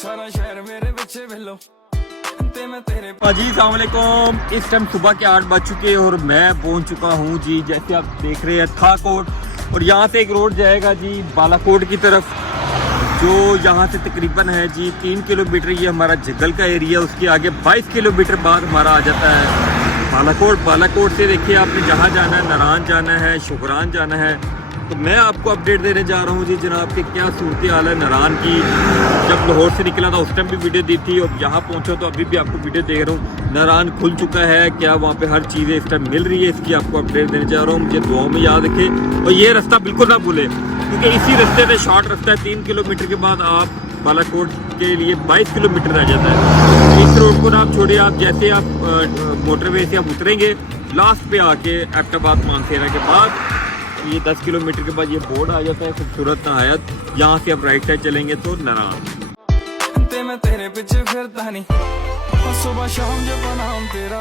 जी अस्सलाम वालेकुम। इस टाइम सुबह के 8 बज चुके हैं और मैं पहुंच चुका हूं जी, जैसे आप देख रहे हैं, थाकोट। और यहां से एक रोड जाएगा जी बालाकोट की तरफ, जो यहां से तकरीबन है जी 3 किलोमीटर। ये हमारा जंगल का एरिया, उसके आगे 22 किलोमीटर बाद हमारा आ जाता है बालाकोट। बालाकोट से देखिए आपने जहाँ जाना है, नारान जाना है, शुकरान जाना है। तो मैं आपको अपडेट देने जा रहा हूँ जी जनाब कि क्या सूरत हाल है नारान की। जब लाहौर से निकला था उस टाइम भी वीडियो दी थी, और यहाँ पहुँचा तो अभी भी आपको वीडियो दे रहा हूँ। नारान खुल चुका है, क्या वहाँ पे हर चीज़ें इस टाइम मिल रही है, इसकी आपको अपडेट देने जा रहा हूँ। मुझे दुआओं में याद रखें और ये रास्ता बिल्कुल ना भूलें, क्योंकि इसी रास्ते से शॉर्ट रास्ता है। 3 किलोमीटर के बाद आप बालाकोट के लिए 22 किलोमीटर रह जाता है। इस रोड को ना आप छोड़िए, आप जैसे आप मोटरवे से आप उतरेंगे, लास्ट पे आके एबटाबाद मानसेरा के बाद ये 10 किलोमीटर के बाद ये बोर्ड आ जाता है खूबसूरत नहायत। यहाँ से आप राइट साइड चलेंगे तो नारान। तेरे पीछे फिरता नहीं, सुबह शाम जो बनाऊं तेरा